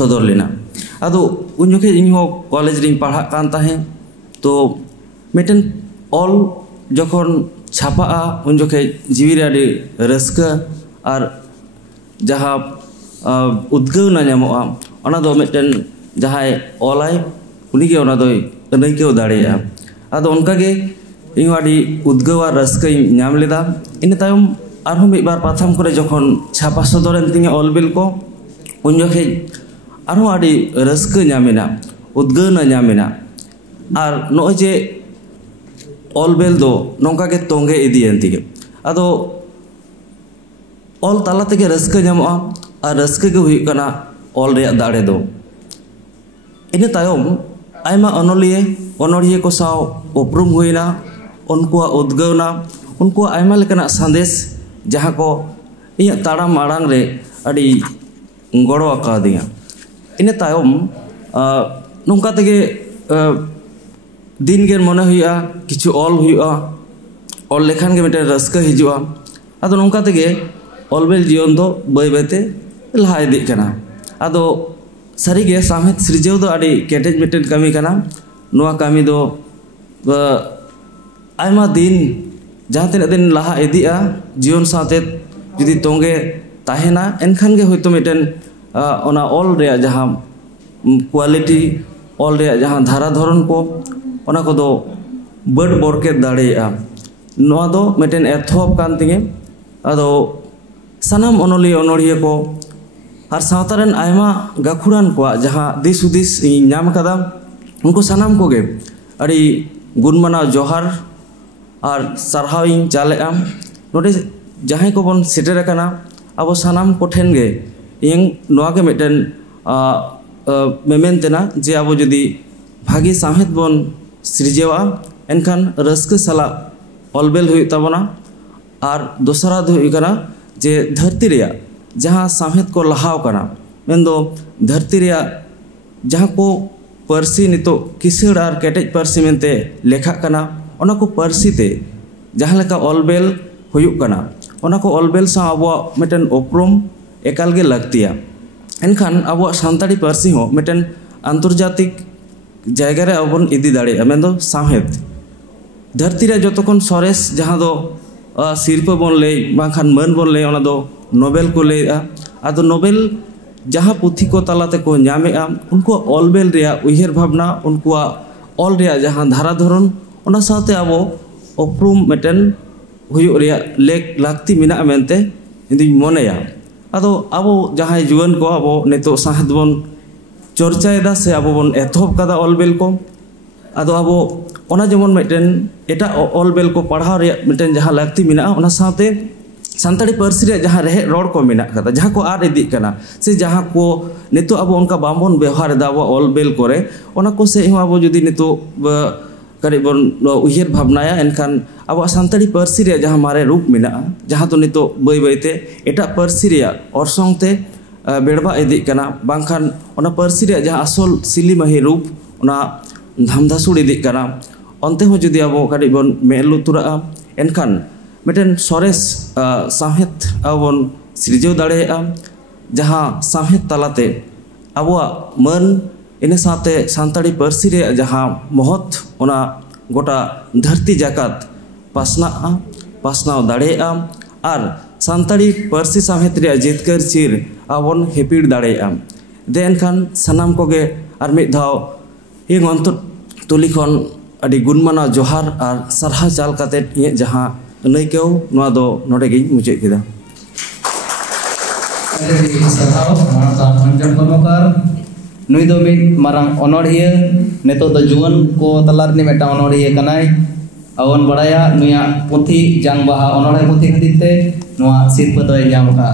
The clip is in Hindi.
सदर लेना अदो उन जोखे इन हो कॉलेज रिंग पढ़ा कान ताहे तो मिटन ऑल जखन छापा उन जोखे जीवी रे आडी रस्का और जहाँ उद्गाव ना नामोआ ओना दो मिटन जहाँ ऑलाय उनीगे ओना दो अनैकेव दाड़ेया अदो उनकागे इन आडी उद्गाव और रस्का नाम लेदा इन तायम आरहों मिद बार पाथाम करे जखन छापा सदरेन तिंगे ऑलबिल को उन जोखे आरहों आडी रस्का नामेना उद्गाव ना नामेना और नोय जे ऑलबेल दो नौका के तोंगे इदियन तिगे अदो ऑल ताला तेगे रस्का नामोआ और रस्का के हुई कना ऑल रे दाड़े दो इन तायम आयमा अनोलिये को साव उपरुम हुईना उनको उद्गावना उनको आयमा लेकना संदेश जहाँ को इन ताड़ाम आड़ांग रे अड़ी गड़ो आकादिया इन तायम नौका तेगे दिन के मने हुआ किछु ऑल हुआ ऑल लेखान के मिटे रस्का हिजुआ अदो नौका तेगे ऑलबेल जीवन दो बै बैते लहा इदी कना अदो सारीगे सामहित सृजव दो आड़ी केटेज मिटेन कमी कना नोआ कमी दो आयमा दिन जहाँ तीन दिन लहा इदिया जीवन साथे जुदी तोंगे ताहेना एनखान के होयतो मिटेन ओना ऑल रे जहाँ क्वालिटी ऑल रे जहाँ धारा धरन को ओना को दो बड़ बरके दाड़ेया नोआ दो मिटेन एथोप कान तिगे अदो सानाम अनोलिया अनोड़िया को और सावतारेन आयमा गाखुड़ान को जहाँ दिस उदिस नाम कदा उनको सानाम को गे अड़ी गुणमाना जोहार और सारहाविंग चालेआ नोडे जहाँ को बन सेटेर कना अब सानाम को ठेन गे इन नोआ के मिटेन मेमेन तेना जे अब जुदी भागी साहेद बन सृजेवा एनखान रस्क सला ऑलबेल हुई तबना और दोसरा दो हुई कना जे धरती रिया जहाँ साहेद को लहाव कना मेन दो धरती रिया जहाँ को परसी नितो किसड़ और केटेज परसी मेनते लेखा कना ओना को परसी ते जहाँ लेका ऑलबेल हुयुक कना ओना को ऑलबेल सा अबो मिटेन उपरुम एकाल गे लगतिया एनखान अब सानताड़ी परसी हो मिटेन आंतर्जातिक जायगा रे अबन इदी दाड़े मेन दो साहेद धरती रे जतखन सरेस जहाँ दो शिल्प बन ले बाखान मन बन ले ओना दो नोबेल को लेआ आदो नोबेल जहाँ पुथी को तालाते को नामेआ उनको ऑलबेल रे उयहर भावना उनको ऑल रे जहाँ धारा धरन ओना साथे अब उपरुम मिटेन हुयुक रे लेक लाक्ति मिना मेनते इंदिन मनेया आदो अब जहाँ जुआन को अब नितो साहेद बन चर्चाएदा से अब बन एथोप कदा ऑलबेल को आदो अब ओना जेमन मिटेन एटा ऑलबेल को पढ़ाव रे मिटेन जहाँ लाक्ति मिना ओना साथे सानताड़ी पार्सी रे जहाँ रहे रोड को मिना कदा जहाँ को आर इदी कना से जहाँ को नितो अब उनका बामबन व्यवहार दा अब ऑलबेल करे ओना को से अब जुदी नितो करी बन उयहर भावनाया एनखान अब सानताड़ी पार्सी रे जहाँ मारे रूप मिना जहाँ तो नितो बै बैते एटा पार्सी रे अरसंगते बेड़बा इदी कना बांखान ओना पार्सी रे जहाँ असल सिलीमाही रूप ओना धामधासुड़ इदी कना अंते हो जुदी अब कड़ी बन मेलुतुरा एनखान मिटेन सरेस साहेद अब सृजव दाड़ेया जहाँ साहेद तालाते अब मन इन साथे सानताड़ी पार्सी रे जहाँ महत ओना गोटा धरती जाकात पासनाव दाड़ेया और सानताड़ी पार्सी साहेद रे जितकर चिर आबन हेपिड़ दाड़ेया दे एनखान सानाम कोगे और मिद धाव इन अंतर तुली खन अड़ी गुणमाना जोहार और सारहा चाल काते इन जहाँ नैकेव नोआ दो नोडे गे मुचाद केदा नुई दो मिद मारांग अनोड़िया नेतो दो जुआन को तलार नि मेटा अनोड़िया कनाय अवन बड़ाया नुया पुथी जांग बाहा अनोड़े पुथी खातिर ते नोआ सिरप दोय नाम का